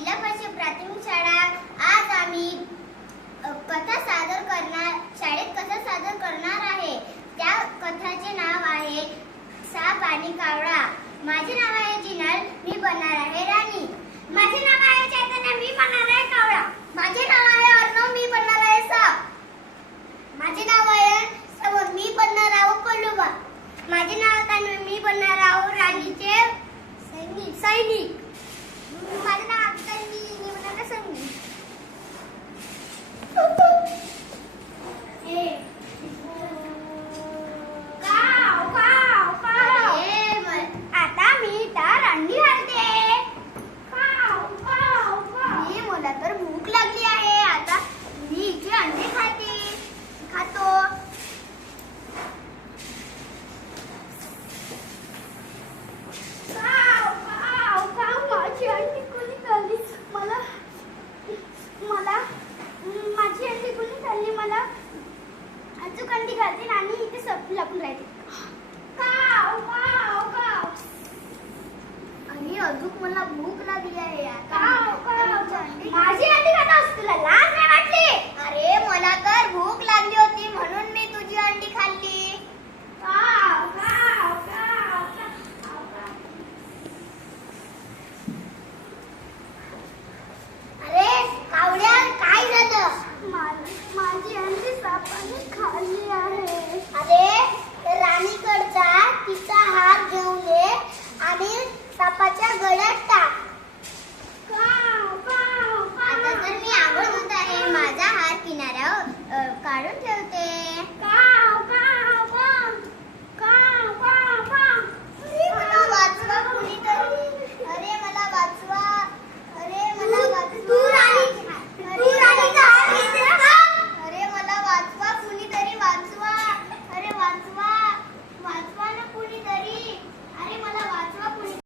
जिल्हा परिषद प्राथमिक शाळा. आज आम्ही कथा सादर करणार, शाळेत कथा सादर करणार आहे. त्या कथाचे नाव आहे साप आणि कावळा. माझे नाव आहे जिनल, मी बनणार आहे राणी. माझे नाव आहे चैतन्य, मी बनणार आहे कावळा. माझे नाव आहे अर्णव, मी बनणार आहे साप. माझे नाव आहे समर, मी बनणार आहे कोल्हुबा. माझे नाव तन्वी, मी बनणार आहे राणीचे सैनिक. माझे नाव तन्वी, मी बनणार आहे सैनिक. आता मी तर अंडी घालते. मला तर भूक लागली आहे. आता मी इथे अंडे खातो. माझी अंडी कोणी खाल्ली? माझी अंडी कोणी खाल्ली? मला अजून अंडी घालते आणि इथे सब लपून राहते. आणि अजून मला भूक लागली आहे. आता माझी अंडी खाता असतो तुला